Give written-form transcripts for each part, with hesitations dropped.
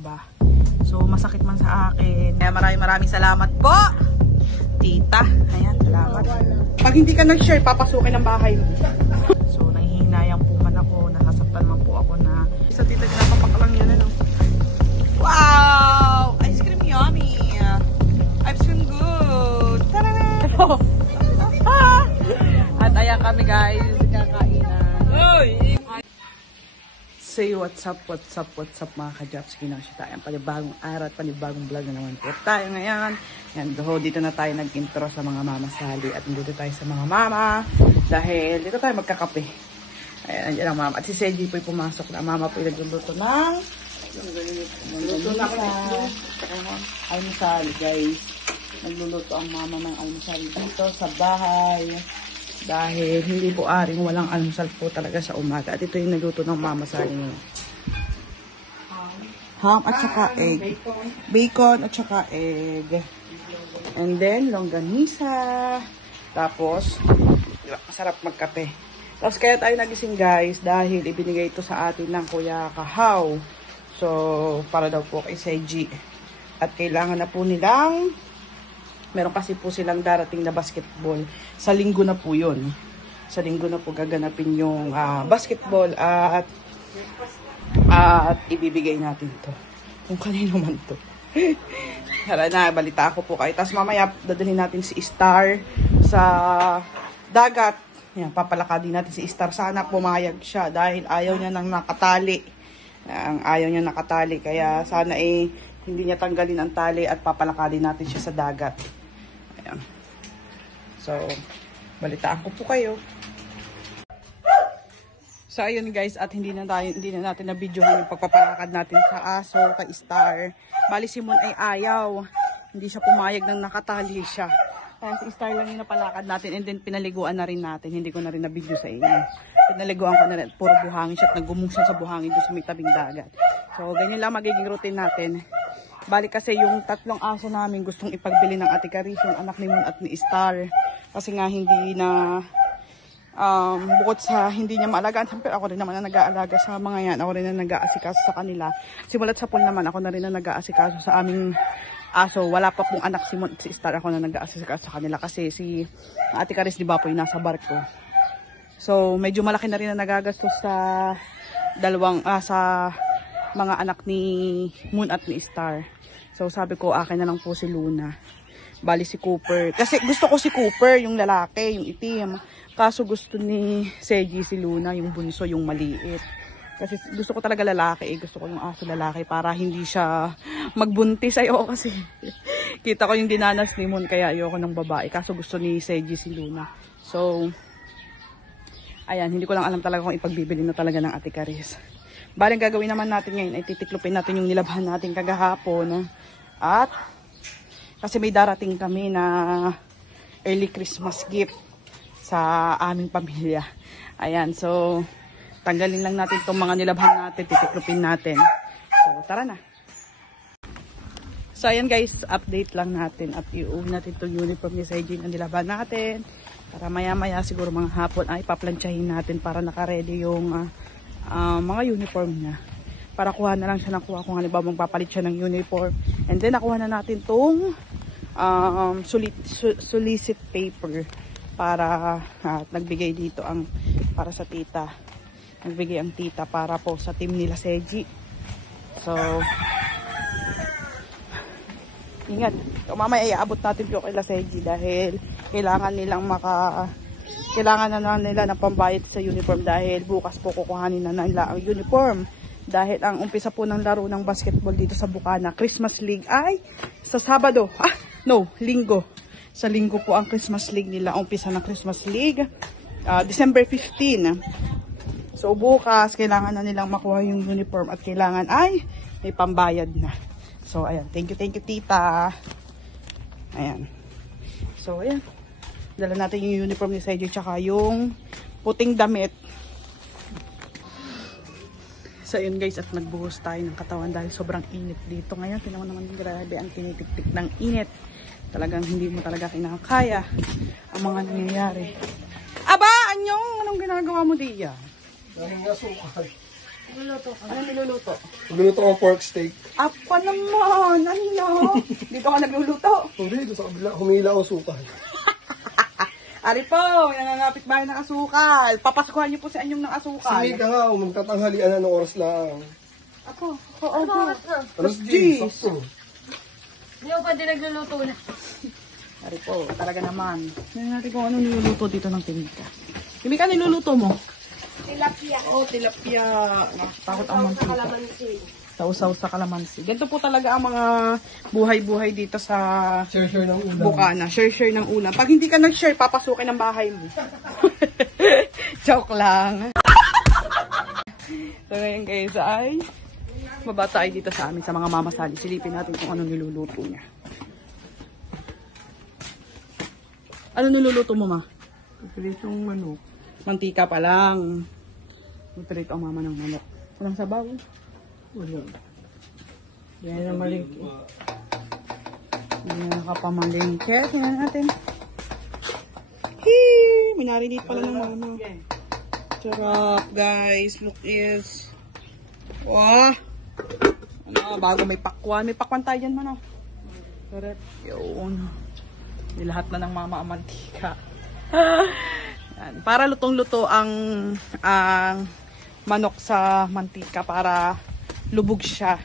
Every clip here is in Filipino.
ba? So masakit man sa akin. Kaya maraming salamat po, tita. Ayan, salamat. Pag hindi ka nag-share, papasukin ang bahay mo. So nanghihinayang po man ako, nasasaktan man po ako na sa tita, ginapapakalang yan, ano. Wow! Ice cream yummy! Ice cream good! Tara! At ayan kami guys, kakainan. Oy! Say what's up mga ka-Japs. Kinasya tayo ang panibagong araw at panibagong vlog na naman po tayo ngayon. Yan, dito na tayo nag-intro sa mga mamasali at dito tayo sa mga mama dahil dito tayo magkakape. Ayan, andyan ang mama. At si Seji po'y pumasok na. Mama po'y nagluluto ng almusal guys. Nagluluto ang mama ng almusal dito sa bahay. Dahil hindi po aring walang almusal po talaga sa umaga. At ito yung nagluto ng mama sa akin. Ham at saka egg. Bacon at saka egg. And then, longganisa. Tapos, diba, masarap magkape. Tapos kaya tayo nagising guys dahil ibinigay ito sa atin ng Kuya Kahaw. So, para daw po kay Seji. At kailangan na po nilang meron kasi po silang darating na basketball. Sa linggo na po yun. Sa linggo na po gaganapin yung basketball at ibibigay natin to. Kung kanino man to. Tara na, balita ako po kayo. Tapos mamaya dadalhin natin si Star sa dagat. Yan, papalakadin natin si Star. Sana pumayag siya dahil ayaw niya nang nakatali. Ayaw niya nakatali. Kaya sana hindi niya tanggalin ang tali at papalakadin natin siya sa dagat. Ayan. So, balitaan ko po kayo. So, ayun guys, at hindi na natin na videohan yung pagpapalakad natin sa aso, kay Star. Bali si Moon ay ayaw. Hindi siya pumayag nang nakatali siya. Kaya si Star lang yung napalakad natin and then pinaliguan na rin natin. Hindi ko na rin na video sa inyo. Pinaliguan ko na rin. Puro buhangin siya at nagumong siya sa buhangin doon sa may tabing dagat. So, ganyan lang magiging routine natin. Bali kasi yung tatlong aso namin gustong ipagbili ng Ate Caris, yung anak ni Moon at ni Star. Kasi nga hindi na, bukod sa hindi niya maalagaan, siyempre ako rin naman na nag-aalaga sa mga yan. Ako rin na nag-aasikaso sa kanila. Simulat sa pool naman, ako na rin na nag-aasikaso sa aming aso. Wala pa pong anak si Moon at si Star, ako na nag-aasikaso sa kanila. Kasi si Ate Caris, di ba po, yung nasa barko. So, medyo malaki na rin na nagagastos sa sa mga anak ni Moon at ni Star. So sabi ko akin na lang po si Luna. Bali si Cooper. Kasi gusto ko si Cooper, yung lalaki, yung itim. Kaso gusto ni Seji si Luna, yung bunso, yung maliit. Kasi gusto ko talaga lalaki, gusto ko yung aso lalaki para hindi siya magbuntis. Ayoko kasi kita ko yung dinanas ni Moon kaya ayoko ng babae. Kaso gusto ni Seji si Luna. So ayan, hindi ko lang alam talaga kung ipagbibili na talaga ng Ate Caris. Bali, ang gagawin naman natin ngayon ay titiklopin natin yung nilabhan natin kagahapon. At kasi may darating kami na early Christmas gift sa aming pamilya. Ayan, so tanggalin lang natin itong mga nilabhan natin, titiklopin natin. So tara na. So ayan guys, update lang natin at iuwi natin itong uniform ni Seji na nilabhan natin. Para maya siguro mga hapon ay paplantsahin natin para nakaredy yung mga uniform niya. Para kuha na lang siya ng kuha kung halimbawa magpapalit siya ng uniform. And then nakuha na natin tong solicit paper para nagbigay dito ang para sa tita. Nagbigay ang tita para po sa team nila Seji. So ingat. So, mamaya iaabot natin po kay Seji dahil kailangan nilang kailangan na nila ng pambayad sa uniform dahil bukas po kukuhanin na nila ang uniform. Dahil ang umpisa po ng laro ng basketball dito sa Bukana, Christmas League ay sa Sabado. Linggo. Sa linggo po ang Christmas League nila. Umpisa ng Christmas League, December 15. So bukas, kailangan na nilang makuha yung uniform at kailangan ay may pambayad na. So ayan, thank you tita. Ayan. So ayan. Dala natin yung uniform ni Seji tsaka yung puting damit. So yun guys, at nagbuhos tayo ng katawan dahil sobrang init dito ngayon. Tinaman naman grabe ang tinitik-tik ng init. Talagang hindi mo talaga kinakaya ang mga nangyayari. Aba, anyong, anong ginagawa mo diyan? Ano niluluto? Magluluto ko pork steak. Apa naman, ano? Dito ka nagluluto. Hindi, doon sa kabila. Humila ako sukal. Ari po, nangangapit bahay ng asukal. Papasukuhan niyo po si Anyong ng asukal. Sige ka nga, magtatanghalian na ng oras lang. Ako, oo. Alas Jeez. 10, sakto. Hindi ko pa din nagluluto na. Ari po, talaga naman. Tingnan natin kung ano niluluto dito ng Timika. Timika, niluluto mo? Tilapia. Oh, tilapia. Takot ang mantika. Kalamansi. Sausaw sa kalamansi. Ganito po talaga ang mga buhay-buhay dito sa Share ng ulam. Bukana. Share ng ulam. Pag hindi ka nag-share, papasukin ang bahay mo. Joke lang. So ngayon guys ay baba tayo dito sa amin sa mga mamasali. Silipin natin kung ano niluluto niya. Ano niluluto mo, ma? Pritong manok. Mantika pa lang. Nutrito ang mama ng manok. Walang sabaw. Wala. Yan na malingki. Yan na nakapamalingki. Tingnan natin. Hee! Minarinate pala ng mama. Sarap, guys. Look is. Wow! Ano, bago may pakwan. May pakwan tayo dyan, man, oh. Sarap. Yun. Lahat na ng mama ang mantika. Yan. Para lutong-luto ang manok sa mantika para lubog siya.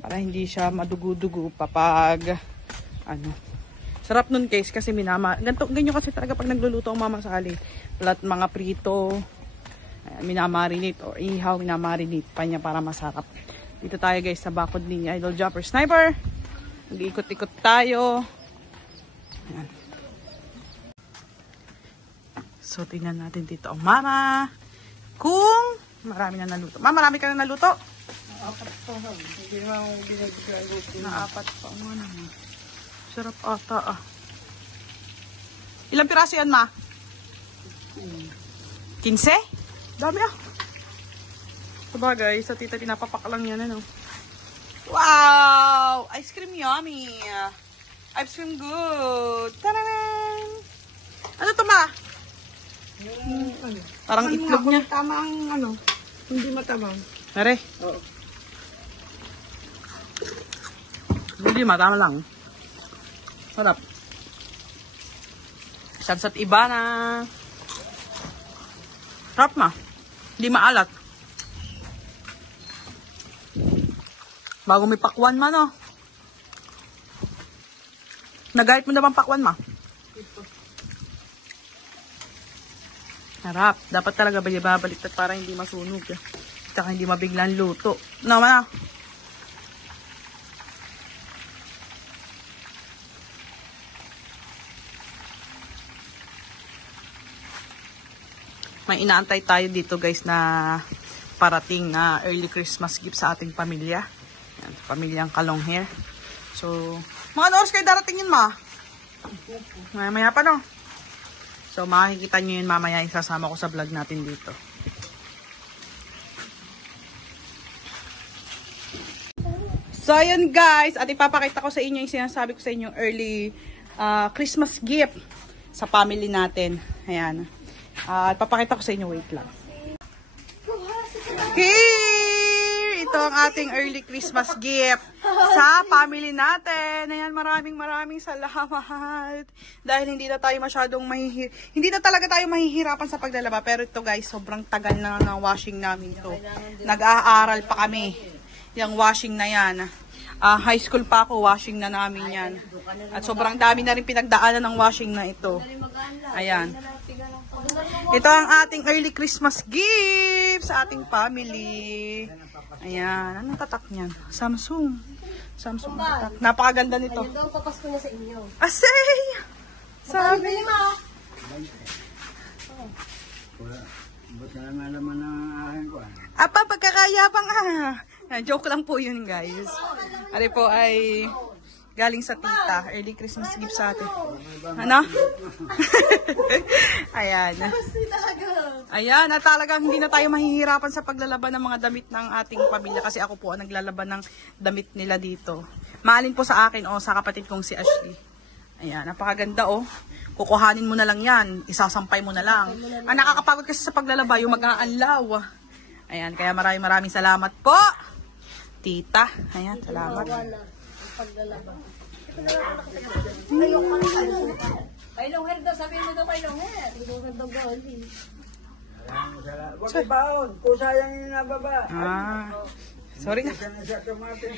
Para hindi siya madugo-dugo papag ano. Sarap nun guys kasi ganyan kasi talaga pag nagluluto ang mama sa ali. Lahat mga prito, minamarinate or ihaw, minamarinate pa niya para masarap. Dito tayo guys sa bakod ni Idol Jumper Sniper. Nag-iikot-ikot tayo. Ayan. So, tingnan natin dito ang mama. Kung marami na naluto. Marami ka na naluto? Apat pa. Hindi na ako ginagaluto. Naapat pa. Ano. Sarap ata ah. Ilang piraso yan, ma? 15? Dami ah. Sabagay, sa tita pinapapak lang yan, ano. Wow! Ice cream yummy. Ice cream good. Tararan! Ano to, ma? Parang itlog niya. Tama ang ano. Hindi matabang. Nare. Oo. Hindi, matama lang. Sarap. Sansat iba na. Sarap ma. Hindi maalat. Bago may pakwan ma, no? Nagayat mo na bang pakwan ma? Sarap. Dapat talaga babaliktad para hindi masunog. Tsaka hindi mabiglang luto. Naman ah. May inaantay tayo dito guys na parating na early Christmas gift sa ating pamilya. Yan, pamilyang Kalong here. So, mga oras kayo darating yun ma? Maya pa no? So, makikita nyo yun mamaya, isasama ko sa vlog natin dito. So, ayun guys, at ipapakita ko sa inyo yung sinasabi ko sa inyo early Christmas gift sa family natin. Ayan. At papakita ko sa inyo, wait lang. Here! Ito ang ating early Christmas gift sa family natin. Ayan, maraming salamat. Dahil hindi na tayo masyadong hindi na talaga tayo mahihirapan sa paglalaba. Pero ito guys, sobrang tagal na ng washing namin to. Nag-aaral pa kami. Yung washing na yan. High school pa ako, washing na namin yan. At sobrang dami na rin pinagdaanan ng washing na ito. Ayan. Ito ang ating early Christmas gift sa ating family. Ayan. Anong tatak niyan? Samsung. Samsung tatak. Napakaganda nito. Ayun daw, papasko na sa inyo. Asay! Sabi. Apa, pagkakayabang ah. Joke lang po yun guys. Ari po ay galing sa tita. Early Christmas gift sa atin. Ano? Ayan. Ayan, at talagang hindi na tayo mahihirapan sa paglalaban ng mga damit ng ating pamilya kasi ako po ang naglalaban ng damit nila dito. Maalin po sa akin o sa kapatid kong si Ashley. Ayan, napakaganda oh. Kukuhanin mo na lang yan. Isasampay mo na lang. Ang nakakapagod kasi sa paglalaba, yung mag-aanlaw. Ayan, kaya maraming salamat po. Tita, ayan, salamat. Kay Longher daw, sabihin mo daw kay Longher. Longher daw gauli. Huwag ibaon. Kusayang yung nababa. Sorry na. Sana siya tumating.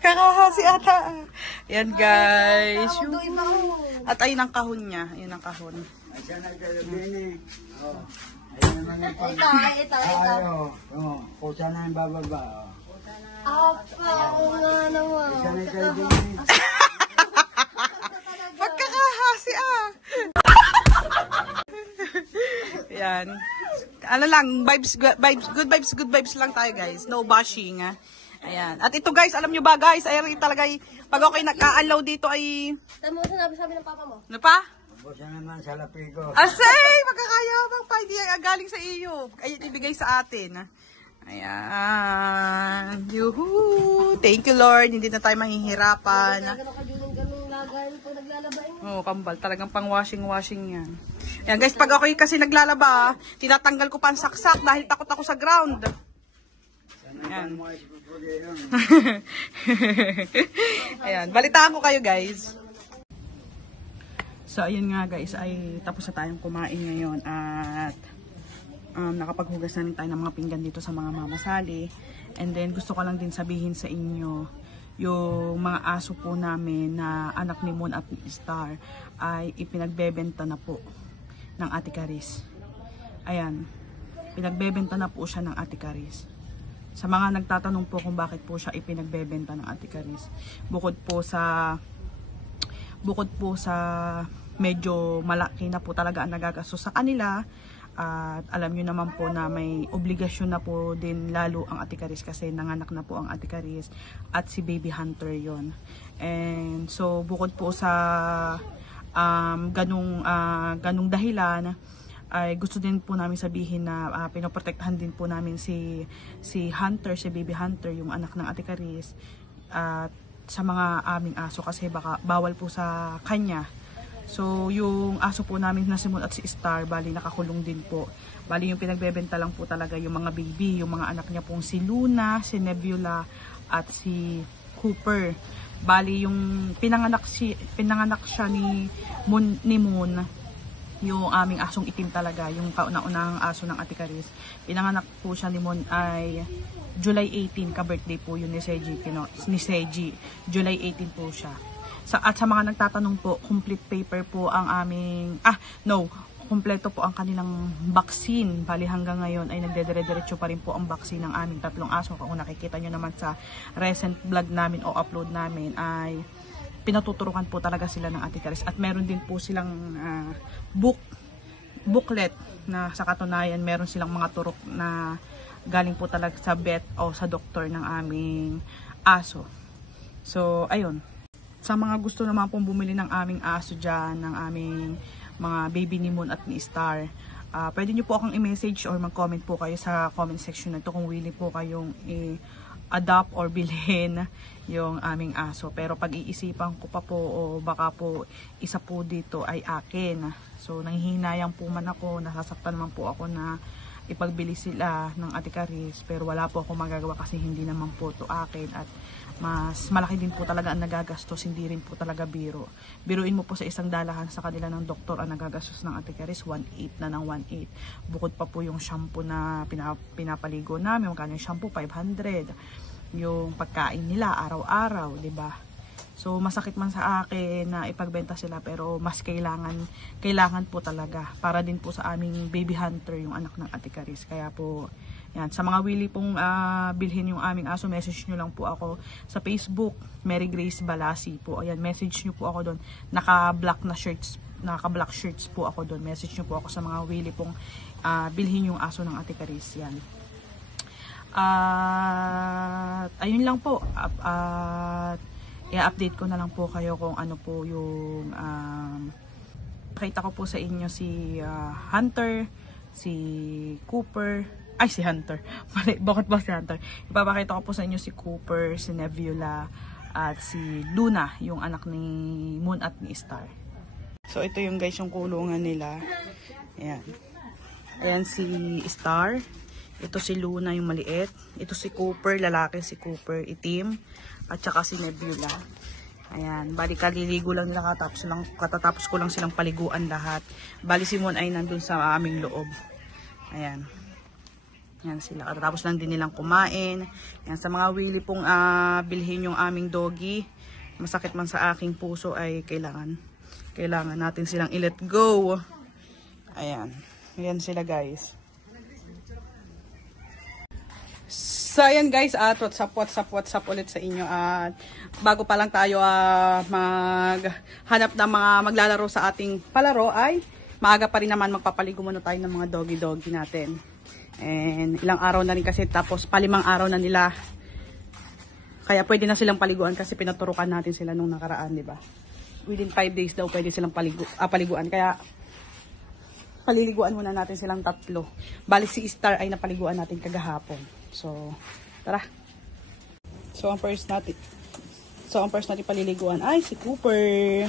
Kakahasi ata. Ayan guys. Huwag daw ibaon. At ayun ang kahon niya. Ayun ang kahon. Ay, sana kayo bini. Ayun naman yung pag... Ito. Kusa na yung bababa. Apa, oo nga naman. Sana kayo bini. Pagkakahasi Ayan. Ano lang, good vibes lang tayo guys. No bashing Ayan. At ito guys, alam nyo ba guys, ay talaga pag okay nagka-allow dito ay... Tama mo sabi ng papa mo. Ano pa? Kusa naman sa lapigo. Asay! Magkakayabang pa. Hindi galing sa iyo. Ay, ibigay sa atin. Ayan. Yuhu! Thank you Lord. Hindi na tayo mahihirapan. Ganun lagayin pag naglalabay mo. Pambal. Talagang pang washing yan. Ayan guys, pag ako kasi naglalaba, tinatanggal ko pa ang saksak dahil takot ako sa ground. Ayan. Ayan. Balitaan ko kayo guys. So, ayun nga guys, ay tapos na tayong kumain ngayon at nakapaghugas na rin tayo ng mga pinggan dito sa mga mamasali. And then, gusto ko lang din sabihin sa inyo, yung mga aso po namin na anak ni Moon at ni Star ay ipinagbebenta na po ng Ate Caris. Ayan, pinagbebenta na po siya ng Ate Caris. Sa mga nagtatanong po kung bakit po siya ipinagbebenta ng Ate Caris, bukod po sa medyo malaki na po talaga ang nagagastos sa kanila, at alam nyo naman po na may obligasyon na po din lalo ang Ate Caris kasi nanganak na po ang Ate Caris at si Baby Hunter yon. And so bukod po sa ganung dahilan, ay gusto din po namin sabihin na pinoprotektahan din po namin si Hunter, si Baby Hunter, yung anak ng Ate Caris, at sa mga aming aso kasi baka bawal po sa kanya. So yung aso po namin na si Moon at si Star, bali nakakulong din po. Bali yung pinagbebenta lang po talaga yung mga baby, yung mga anak niya pong si Luna, si Nebula at si Cooper. Bali yung pinanganak siya ni Moon, yung aming asong itim talaga, yung kauna-unang aso ng Ate Caris. Pinanganak po siya ni Moon ay July 18, ka-birthday po yun ni Seji. July 18 po siya. At sa mga nagtatanong po, complete paper po ang aming, kumpleto po ang kanilang vaccine. Bali hanggang ngayon ay nagdedire-diretso pa rin po ang vaccine ng aming tatlong aso. Kung nakikita nyo naman sa recent vlog namin o upload namin, ay pinatuturukan po talaga sila ng Ate Caris. At meron din po silang booklet na sa katunayan meron silang mga turok na galing po talaga sa vet o sa doktor ng aming aso. So, ayun. Sa mga gusto naman pong bumili ng aming aso dyan, ng aming mga baby ni Moon at ni Star, pwede nyo po akong i-message or mag-comment po kayo sa comment section na ito kung willing po kayong i-adopt or bilhin yung aming aso. Pero pag-iisipan ko pa po o baka po isa po dito ay akin. So nanghihinayang po man ako, nasasaktan naman po ako na ipagbili sila ng Ate Caris, pero wala po ako magagawa kasi hindi naman po to akin at mas malaki din po talaga ang nagagastos, hindi rin po talaga biro. Biruin mo po sa isang dalahan sa kanila ng doktor ang nagagastos ng Ate Caris, 1.8 na ng 1.8. Bukod pa po yung shampoo na pinapaligo namin, magkano yung shampoo, 500. Yung pagkain nila araw-araw, 'di ba? So masakit man sa akin na ipagbenta sila, pero mas kailangan po talaga para din po sa aming Baby Hunter, yung anak ng Ate Caris. Kaya po yan, sa mga willing pong bilhin yung aming aso, message nyo lang po ako sa Facebook, Mary Grace Balasi po. Ayan, message nyo po ako doon. Naka-black shirts po ako doon. Message nyo po ako sa mga willing pong bilhin yung aso ng Ate Caris. Yan. Ayun lang po. I-update ko na lang po kayo kung ano po yung pakita ko po sa inyo si Hunter, si Cooper, si Hunter. Bakit ba si Hunter? Ipapakita ko po sa inyo si Cooper, si Nebula, at si Luna, yung anak ni Moon at ni Star. So ito yung guys yung kulungan nila. Ayan. Ayan si Star. Ito si Luna yung maliit. Ito si Cooper, lalaki si Cooper, itim. At saka si Nebula. Ayan, bali kaliligo lang nila katatapos ko lang silang paliguan lahat. Bali si Mon ay nandun sa aming loob. Ayan. Yan sila. Katatapos lang din nilang kumain. Yan, sa mga willy pong bilhin yung aming doggy. Masakit man sa aking puso ay kailangan natin silang i-let go. Ayan. Ayan sila guys. So ayan guys, at what's up ulit sa inyo. At bago pa lang tayo maghanap ng mga maglalaro sa ating palaro ay maaga pa rin naman magpapaligo muna tayo ng mga doggy natin. And ilang araw na rin kasi, tapos 5 araw na nila. Kaya pwede na silang paliguan kasi pinaturukan natin sila nung nakaraan, di ba? Within 5 days daw pwede silang paliguan. Kaya paliliguan muna natin silang 3. Bali si Star ay napaliguan natin kagahapon. So, tara. So, ang first natin paliliguan ay si Cooper.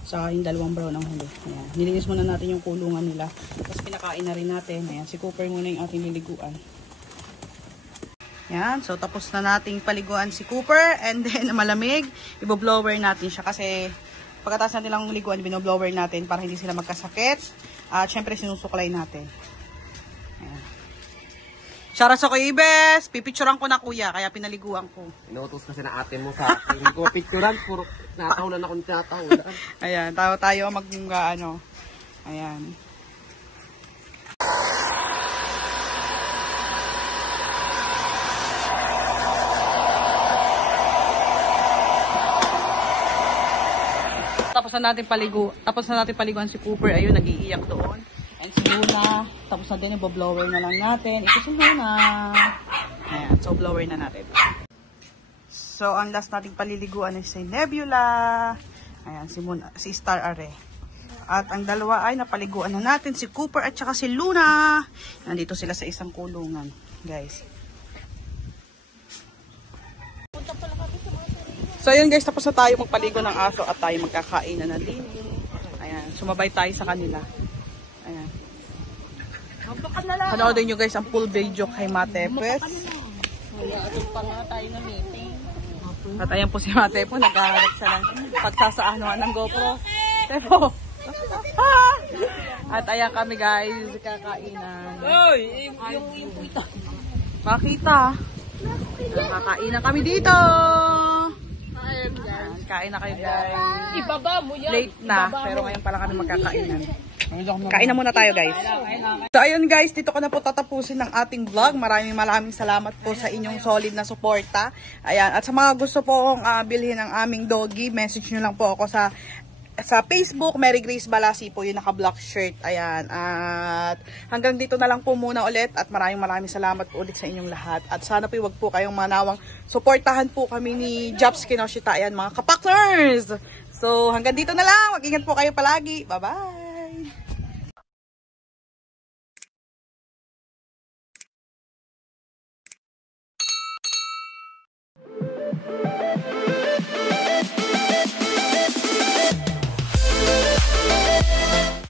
Saka yung 2 brown ang huli. Ayan. Nilinis muna natin yung kulungan nila. Tapos pinakain na rin natin. Ayan, si Cooper muna yung ating liliguan. Ayan, so tapos na nating paliguan si Cooper. And then, malamig, iboblower natin siya. Kasi, pagkatapos natin lang liguan, binoblower natin para hindi sila magkasakit. At syempre, sinusuklay natin. Ayan. Shoutout sa Kuya Ibes! Pipicturean ko na kuya, kaya pinaliguan ko. Inuutos kasi na ate mo sa akin. Hindi ko picturean, puro natahulan akong tinatahulan. Ayan, tayo ano. Ayan. Tapos na natin paliguan si Cooper. Ayun, nag-iiyak doon. And si Luna, tapos na din, i-blower na lang natin. Ito si Luna. Ayan, so blower na natin. So, ang last nating paliliguan ay si Nebula. Ayan, si Star Are. At ang dalawa ay napaliguan na natin, si Cooper at saka si Luna. Nandito sila sa isang kulungan, guys. So, ayan guys, tapos na tayo magpaligo ng aso at tayo magkakain na din. Ayan, sumabay tayo sa kanila. Ayan. Panoodin nyo guys ang full video kay Matepes. At ayan po si Matepo, naghahanap sa pagsasaanoan ng GoPro. Tepo! At ayan kami guys, kakainan. Oy, yung puwita. Makita. Kakainan kami dito. Kain na kayo guys. Ibaba mo yan. Late na, pero ngayon pala kami magkakainan. Kain na muna tayo guys. So ayun guys, dito ko na po tatapusin ng ating vlog. Maraming salamat po sa inyong solid na suporta. Ayan, at sa mga gusto po bilhin ng aming doggy, message nyo lang po ako sa Facebook, Mary Grace Balasi po yung naka-black shirt. Ayan, at hanggang dito na lang po muna ulit at maraming salamat po ulit sa inyong lahat. At sana po wag po kayong manawang suportahan po kami ni Japs Kinoshita. Ayan mga kapakters! So hanggang dito na lang, mag-ingat po kayo palagi. Bye-bye!